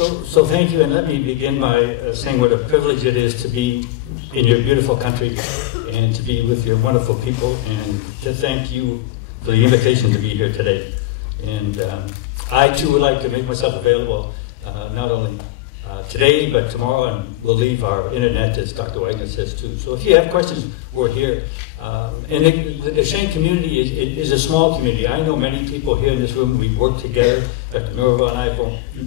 So thank you, and let me begin by saying what a privilege it is to be in your beautiful country and to be with your wonderful people, and to thank you for the invitation to be here today. And I too would like to make myself available not only today but tomorrow, and we'll leave our internet, as Dr. Wagner says too. So if you have questions, we're here. And the Shane community is a small community. I know many people here in this room. We work together. Dr. Norva and I have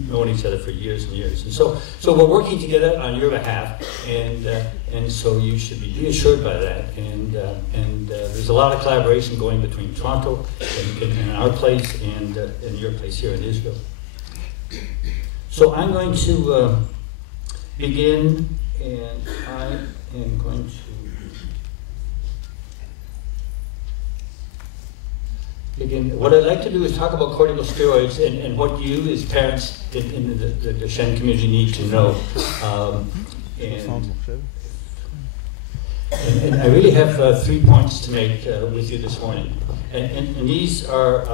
known each other for years and years. And so we're working together on your behalf, and so you should be reassured by that. And there's a lot of collaboration going between Toronto and our place and your place here in Israel. So I'm going to begin, and I am going to begin. What I'd like to do is talk about corticosteroids and what you as parents in the Shen community need to know. And I really have 3 points to make with you this morning. And these are,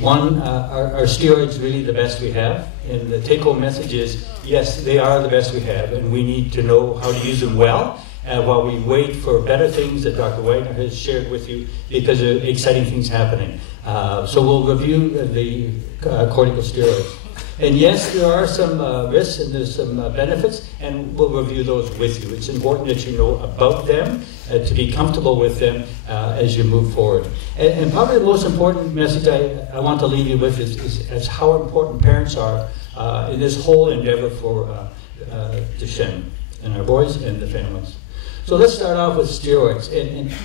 one, are steroids really the best we have? And the take-home message is, yes, they are the best we have, and we need to know how to use them well while we wait for better things that Dr. Wagner has shared with you, because there are exciting things happening. So we'll review the corticosteroids. And yes, there are some risks and there's some benefits, and we'll review those with you. It's important that you know about them, to be comfortable with them as you move forward. And probably the most important message I want to leave you with is how important parents are in this whole endeavor for Duchenne, and our boys and the families. So let's start off with steroids.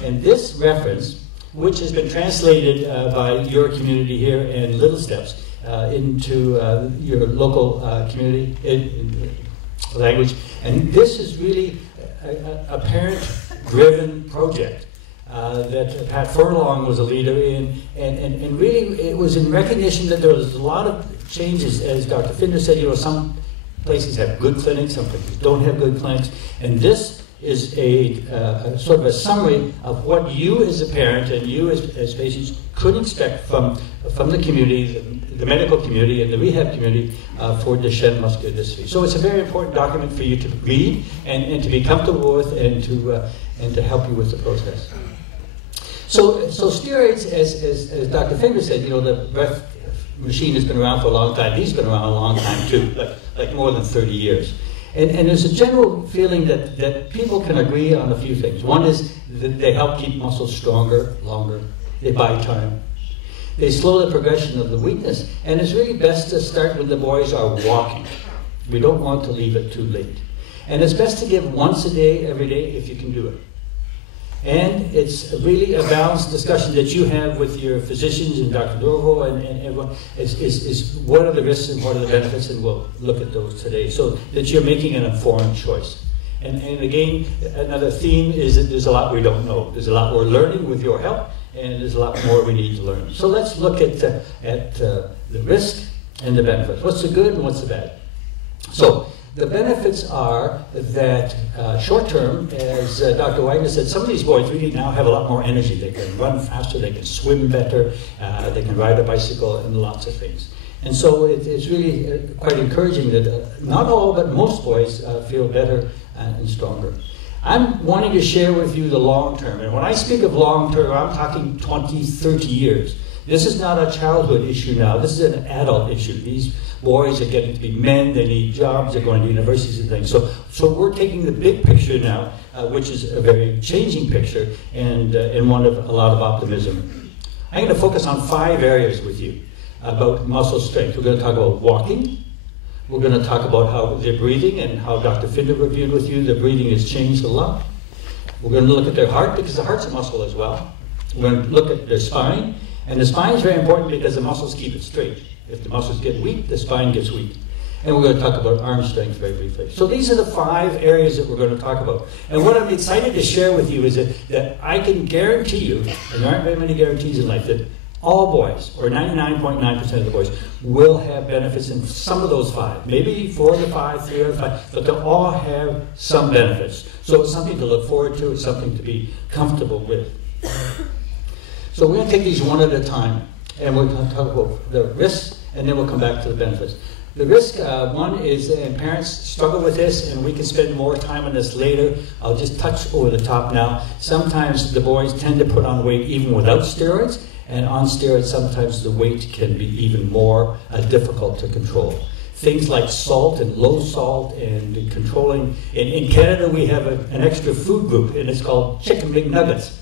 And this reference, which has been translated by your community here in Little Steps, into your local community language. And this is really a parent-driven project that Pat Furlong was a leader in. And really, it was in recognition that there was a lot of changes. As Dr. Finder said, some places have good clinics, some places don't have good clinics. And this is a sort of a summary of what you as a parent and you as patients could expect from the community, the medical community and the rehab community for Duchenne muscular dystrophy. So it's a very important document for you to read and to be comfortable with, and to help you with the process. So steroids, as Dr. Finger said, the breath machine has been around for a long time. He's been around a long time too, like more than 30 years. And there's a general feeling that people can agree on a few things. One is that they help keep muscles stronger, longer. They buy time. They slow the progression of the weakness. And it's really best to start when the boys are walking. We don't want to leave it too late. And it's best to give once a day, every day, if you can do it. And it's really a balanced discussion that you have with your physicians and Dr. Dorvo and everyone is what are the risks and what are the benefits, and we'll look at those today so that you're making an informed choice. And again, another theme is that there's a lot we don't know. There's a lot we're learning with your help, and there's a lot more we need to learn. So let's look at the risk and the benefits. What's the good and what's the bad? So the benefits are that short-term, as Dr. Wagner said, some of these boys really now have a lot more energy. They can run faster, they can swim better, they can ride a bicycle, and lots of things. And so it's really quite encouraging that not all, but most boys feel better and stronger. I'm wanting to share with you the long-term. And when I speak of long-term, I'm talking 20, 30 years. This is not a childhood issue now. This is an adult issue. These boys are getting to be men. They need jobs. They're going to universities and things. So we're taking the big picture now, which is a very changing picture and one of a lot of optimism. I'm going to focus on 5 areas with you about muscle strength. We're going to talk about walking. We're going to talk about how they're breathing and how Dr. Finder reviewed with you. The breathing has changed a lot. We're going to look at their heart, because the heart's a muscle as well. We're going to look at their spine. And the spine is very important because the muscles keep it straight. If the muscles get weak, the spine gets weak. And we're going to talk about arm strength very briefly. So these are the 5 areas that we're going to talk about. And what I'm excited to share with you is that I can guarantee you, and there aren't very many guarantees in life, that all boys, or 99.9% of the boys, will have benefits in some of those 5. Maybe 4 of the 5, 3 of the 5, but they'll all have some benefits. So it's something to look forward to. It's something to be comfortable with. So we're going to take these one at a time, and we're going to talk about the risks, and then we'll come back to the benefits. The risk, one is, and parents struggle with this, and we can spend more time on this later. I'll just touch over the top now. Sometimes the boys tend to put on weight even without steroids, and on steroids sometimes the weight can be even more difficult to control. Things like salt and low salt and controlling. In Canada we have an extra food group, and it's called Chicken McNuggets.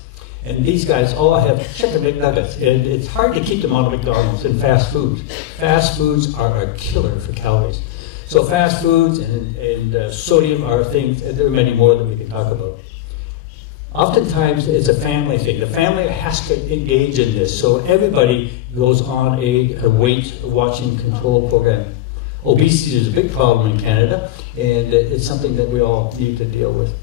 And these guys all have Chicken McNuggets, and it's hard to keep them on McDonald's and fast foods. Fast foods are a killer for calories. So fast foods and sodium are things, and there are many more that we can talk about. Oftentimes it's a family thing. The family has to engage in this, so everybody goes on a weight watching control program. Obesity is a big problem in Canada, and it's something that we all need to deal with.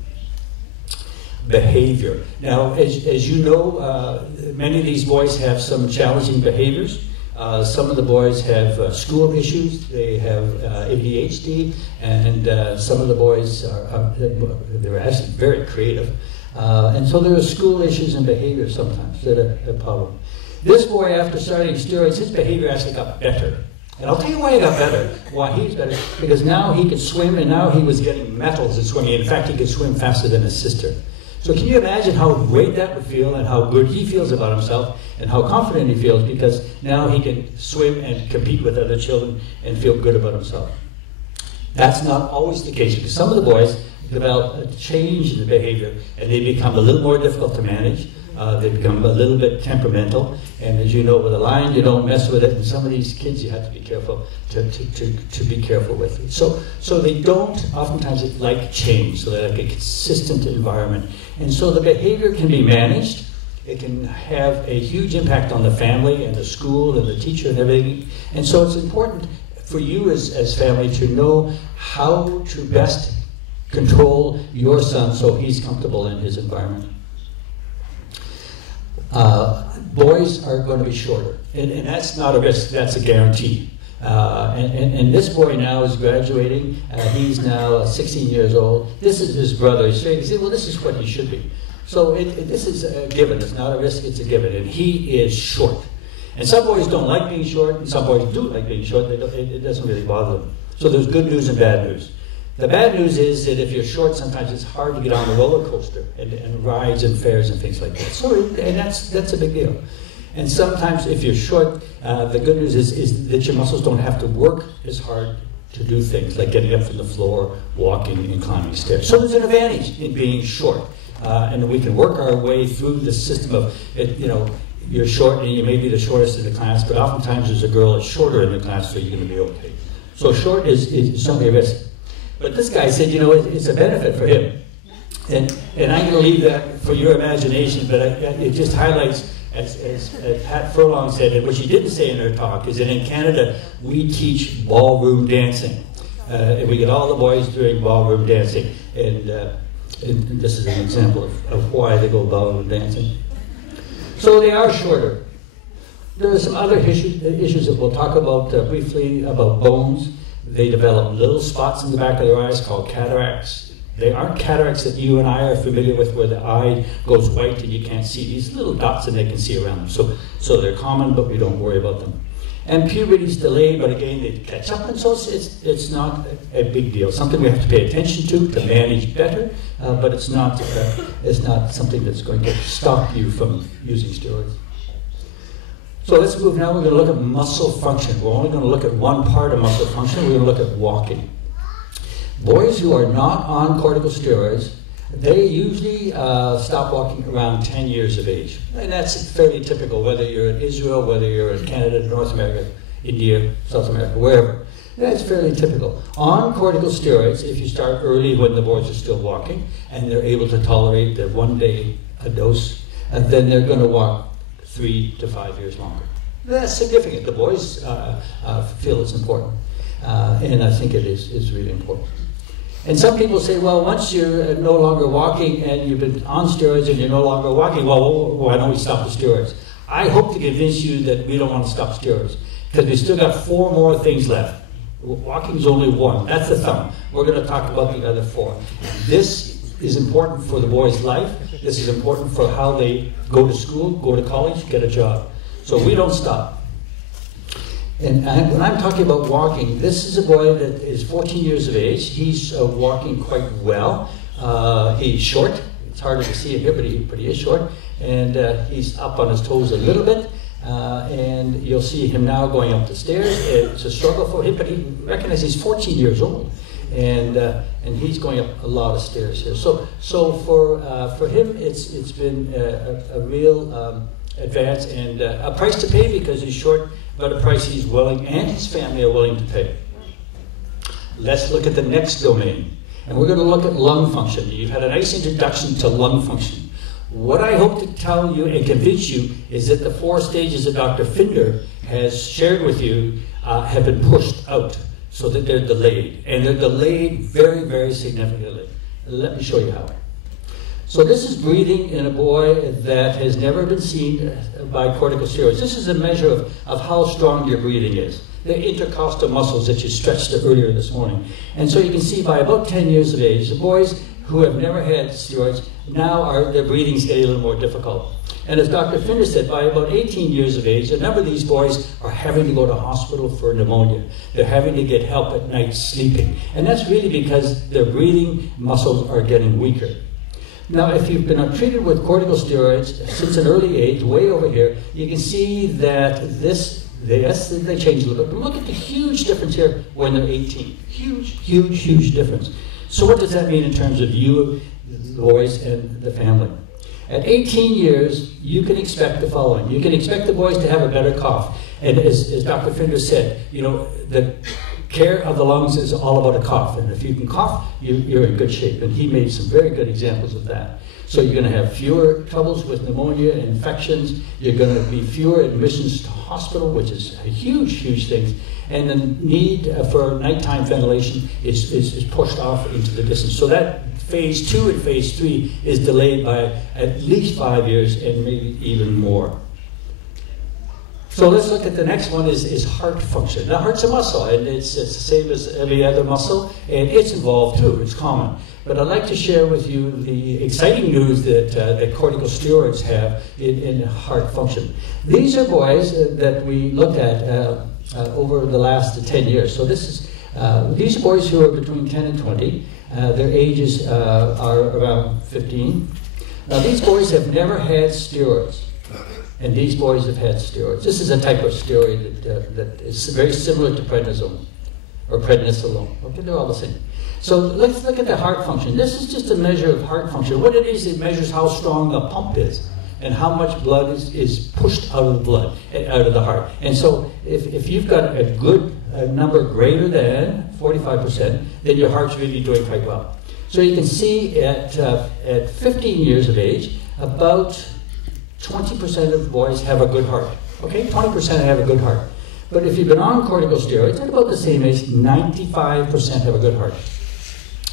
Behavior. Now, as you know, many of these boys have some challenging behaviors. Some of the boys have school issues, they have ADHD, and some of the boys they're actually very creative. And so there are school issues and behavior sometimes that are a problem. This boy, after starting steroids, his behavior actually got better. And I'll tell you why he got better, why he's better, because now he could swim, and now he was getting medals in swimming. In fact, he could swim faster than his sister. So can you imagine how great that would feel, and how good he feels about himself, and how confident he feels, because now he can swim and compete with other children and feel good about himself. That's not always the case, because some of the boys develop a change in the behavior, and they become a little more difficult to manage. They become a little bit temperamental, and as you know, with a lion, you don't mess with it. And some of these kids, you have to be careful to be careful with it. So they don't oftentimes like change, so they like a consistent environment, and so the behavior can be managed. It can have a huge impact on the family and the school and the teacher and everything. And so it's important for you as family to know how to best control your son so he's comfortable in his environment. Boys are going to be shorter, and that's not a risk, that's a guarantee. And this boy now is graduating. He's now 16 years old. This is his brother. So you say, well, this is what he should be. So this is a given. It's not a risk, it's a given. And he is short. And some boys don't like being short, and some boys do like being short. It doesn't really bother them. So there's good news and bad news. The bad news is that if you're short, sometimes it's hard to get on the roller coaster and rides and fairs and things like that. So, and that's a big deal. And sometimes if you're short, the good news is that your muscles don't have to work as hard to do things like getting up from the floor, walking, and climbing stairs. So there's an advantage in being short. And we can work our way through the system of, you're short and you may be the shortest in the class, but oftentimes there's a girl that's shorter in the class, so you're going to be okay. So short is certainly a risk. But this guy said, it's a benefit for him. And I'm going to leave that for your imagination, but it just highlights, as Pat Furlong said, and what she didn't say in her talk, is that in Canada, we teach ballroom dancing. And we get all the boys doing ballroom dancing. And this is an example of why they go ballroom dancing. So they are shorter. There are some other issues that we'll talk about briefly, about bones. They develop little spots in the back of their eyes called cataracts. They aren't cataracts that you and I are familiar with, where the eye goes white and you can't see. These little dots and they can see around them. So they're common, but we don't worry about them. And puberty's delayed, but again, they catch up, and so it's not a big deal. Something we have to pay attention to manage better, but it's not something that's going to stop you from using steroids. So let's move now. We're going to look at muscle function. We're only going to look at one part of muscle function. We're going to look at walking. Boys who are not on corticosteroids, they usually stop walking around 10 years of age. And that's fairly typical, whether you're in Israel, whether you're in Canada, North America, India, South America, wherever. That's fairly typical. On corticosteroids, if you start early when the boys are still walking, and they're able to tolerate the 1 day a dose, and then they're going to walk 3 to 5 years longer. That's significant. The boys feel it's important, and I think it is really important. And some people say, well, once you're no longer walking and you've been on steroids and you're no longer walking, well, why don't we stop the steroids? I hope to convince you that we don't want to stop steroids, because we still got 4 more things left. Walking's only 1. That's the thumb. We're going to talk about the other 4. This is important for the boy's life. This is important for how they go to school, go to college, get a job. So we don't stop. And when I'm talking about walking, this is a boy that is 14 years of age. He's walking quite well. He's short. It's harder to see him here, but he is short. And he's up on his toes a little bit. And you'll see him now going up the stairs. It's a struggle for him, but he recognizes he's 14 years old. And he's going up a lot of stairs here. So for him, it's been a real advance and a price to pay because he's short, but a price he's willing and his family are willing to pay. Let's look at the next domain. And we're going to look at lung function. You've had a nice introduction to lung function. What I hope to tell you and convince you is that the 4 stages that Dr. Finder has shared with you have been pushed out so that they're delayed. And they're delayed very, very significantly. Let me show you how. So this is breathing in a boy that has never been seen by corticosteroids. This is a measure of how strong your breathing is. The intercostal muscles that you stretched earlier this morning. And so you can see by about 10 years of age, the boys who have never had steroids, now their breathing's getting a little more difficult. And as Dr. Finder said, by about 18 years of age, a number of these boys are having to go to hospital for pneumonia. They're having to get help at night sleeping. And that's really because their breathing muscles are getting weaker. Now, if you've been treated with corticosteroids since an early age, way over here, you can see that they change a little bit. But look at the huge difference here when they're 18. Huge difference. So what does that mean in terms of you, the boys, and the family? At 18 years, you can expect the following. You can expect the boys to have a better cough. And as Dr. Finder said, the care of the lungs is all about a cough. And if you can cough, you're in good shape. And he made some very good examples of that. So you're going to have fewer troubles with pneumonia, infections. You're going to be fewer admissions to hospital, which is a huge thing. And the need for nighttime ventilation is pushed off into the distance. So that phase 2 and phase 3 is delayed by at least 5 years and maybe even more. So let's look at the next one is heart function. Now heart's a muscle and it's the same as every other muscle and it's involved too, it's common. But I'd like to share with you the exciting news that corticosteroids have in heart function. These are boys that we looked at over the last 10 years. So these are boys who are between 10 and 20. Their ages are around 15. Now these boys have never had steroids. And these boys have had steroids. This is a type of steroid that is very similar to prednisone or prednisolone. Okay, they're all the same. So let's look at the heart function. This is just a measure of heart function. What it is, it measures how strong the pump is and how much blood is pushed out of the blood, out of the heart. And so if you've got a good number greater than 45%, then your heart's really doing quite well. So you can see at 15 years of age, about 20% of boys have a good heart. Okay, 20% have a good heart. But if you've been on corticosteroids, at about the same age, 95% have a good heart.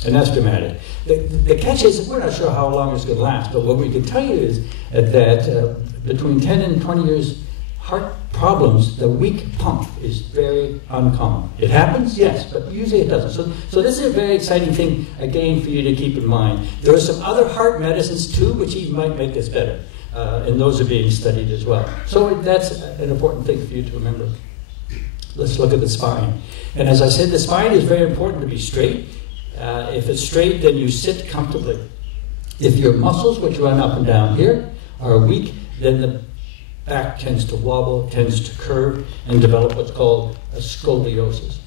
And that's dramatic. The catch is, we're not sure how long it's going to last, but what we can tell you is that between 10 and 20 years, heart problems, the weak pump is very uncommon. It happens, yes, but usually it doesn't. So this is a very exciting thing, again, for you to keep in mind. There are some other heart medicines too, which even might make this better. And those are being studied as well. So that's an important thing for you to remember. Let's look at the spine. And as I said, the spine is very important to be straight. If it's straight, then you sit comfortably. If your muscles, which run up and down here, are weak, then the back tends to wobble, tends to curve, and develop what's called a scoliosis.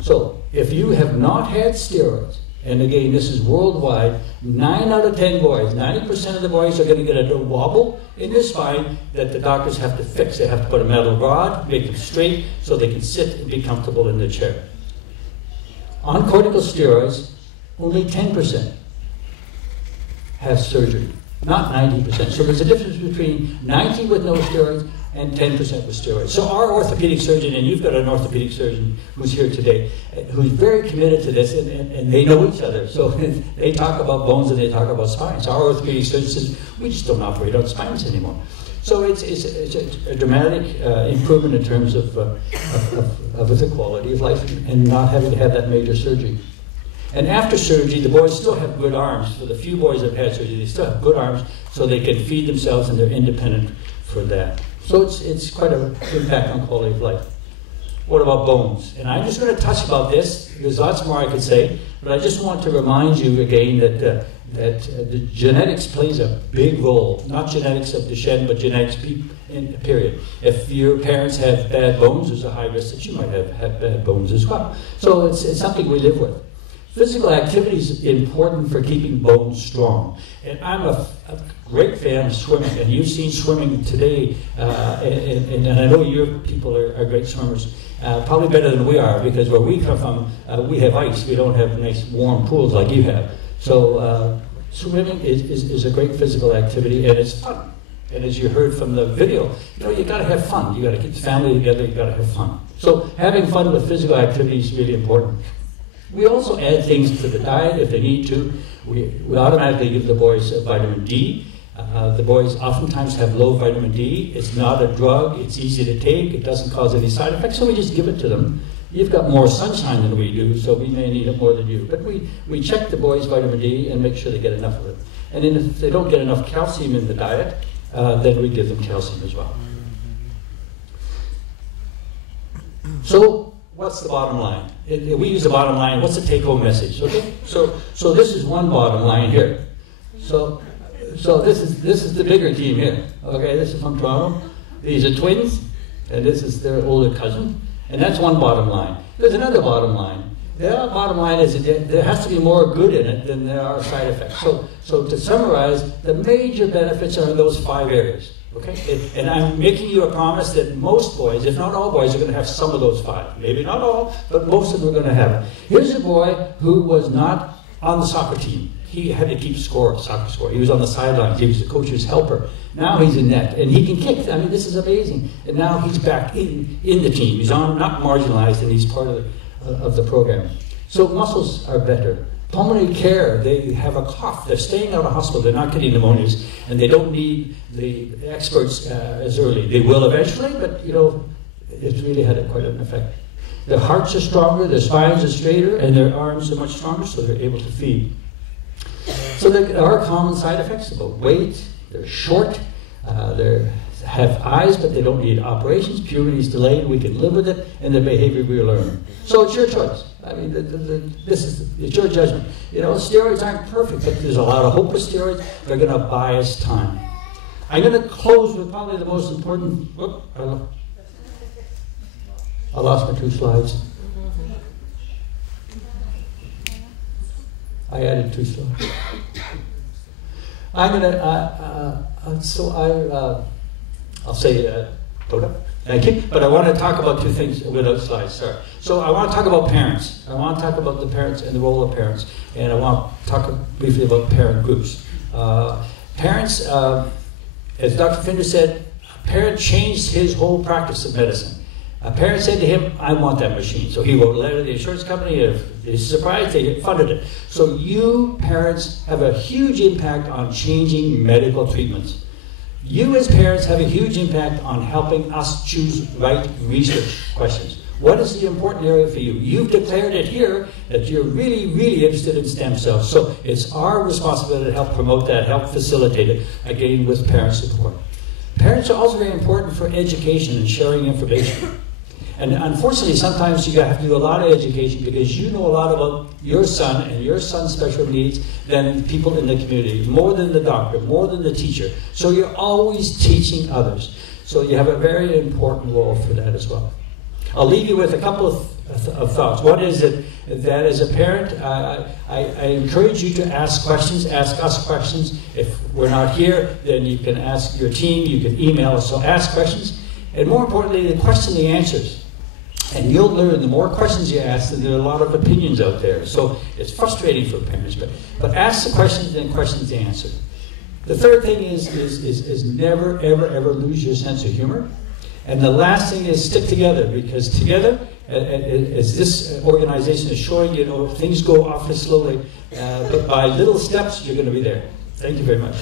So if you have not had steroids, and again, this is worldwide, 9 out of 10 boys, 90% of the boys are going to get a wobble in their spine that the doctors have to fix. They have to put a metal rod, make them straight, so they can sit and be comfortable in their chair. On corticosteroids, only 10% have surgery, not 90%. So there's a difference between 90 with no steroids and 10% with steroids. So our orthopedic surgeon, and you've got an orthopedic surgeon who's here today, who's very committed to this, and they know each other. So they talk about bones and they talk about spines. Our orthopedic surgeon says, we just don't operate on spines anymore. So it's a dramatic improvement in terms of the quality of life and not having to have that major surgery. And after surgery, the boys still have good arms. For the few boys that have had surgery, they still have good arms so they can feed themselves and they're independent for that. So it's quite an impact on quality of life. What about bones? And I'm just going to touch about this. There's lots more I could say, but I just want to remind you again that the genetics plays a big role. Not genetics of Duchenne, but genetics period. If your parents have bad bones, there's a high risk that you might have bad bones as well. So it's something we live with. Physical activity is important for keeping bones strong. And I'm a great fan of swimming, and you've seen swimming today, and I know your people are great swimmers, probably better than we are, because where we come from, we have ice. We don't have nice warm pools like you have. So swimming is a great physical activity, and it's fun. And as you heard from the video, you got to have fun. You got to get the family together. You got to have fun. So having fun with physical activity is really important. We also add things to the diet if they need to. We automatically give the boys vitamin D. The boys oftentimes have low vitamin D. It's not a drug. It's easy to take. It doesn't cause any side effects, so we just give it to them. You've got more sunshine than we do, so we may need it more than you. But we check the boys' vitamin D and make sure they get enough of it. And then if they don't get enough calcium in the diet, then we give them calcium as well. So what's the bottom line? We use the bottom line. What's the take-home message? Okay. So this is one bottom line here. So this is the bigger team here. Okay. This is from Toronto. These are twins, and this is their older cousin, and that's one bottom line. There's another bottom line. The bottom line is that there has to be more good in it than there are side effects. So to summarize, the major benefits are in those 5 areas. Okay, and I'm making you a promise that most boys, if not all boys, are going to have some of those 5. Maybe not all, but most of them are going to have it. Here's a boy who was not on the soccer team. He had to keep soccer score. He was on the sidelines. He was the coach's helper. Now he's in net, and he can kick. I mean, this is amazing. And now he's back in the team. He's not marginalized, and he's part of the program. So muscles are better. Pulmonary care, they have a cough. They're staying out of hospital. They're not getting pneumonias, and they don't need the experts as early. They will eventually, but it's really had quite an effect. Their hearts are stronger, their spines are straighter, and their arms are much stronger, so they're able to feed. So there are common side effects about weight. They're short. They have eyes, but they don't need operations. Puberty is delayed. We can live with it, and the behavior we learn. So it's your choice. I mean, it's your judgment. Steroids aren't perfect, but there's a lot of hope with steroids. They're going to buy us time. I'm going to close with probably the most important. I lost my 2 slides. I added 2 slides. I'm going to. I'll say. Thank you. But I want to talk about 2 things without slides. Sorry. So I want to talk about parents. I want to talk about the parents and the role of parents. And I want to talk briefly about parent groups. Parents, as Dr. Finder said, a parent changed his whole practice of medicine. A parent said to him, I want that machine. So he wrote a letter to the insurance company. If they're surprised, they funded it. So you, parents, have a huge impact on changing medical treatments. You as parents have a huge impact on helping us choose right research questions. What is the important area for you? You've declared it here that you're really, really interested in stem cells. So it's our responsibility to help promote that, help facilitate it, again with parent support. Parents are also very important for education and sharing information. And unfortunately, sometimes you have to do a lot of education because you know a lot about your son and your son's special needs than people in the community, more than the doctor, more than the teacher. So you're always teaching others. So you have a very important role for that as well. I'll leave you with a couple of thoughts. One is that as a parent, I encourage you to ask questions, ask us questions. If we're not here, then you can ask your team, you can email us. So ask questions. And more importantly, question the answers. And you'll learn the more questions you ask, and there are a lot of opinions out there. So it's frustrating for parents, but ask the questions and questions the answer. The third thing is never, ever, ever lose your sense of humor. And the last thing is stick together, because together, as this organization is showing, things go awfully slowly, but by little steps, you're going to be there. Thank you very much.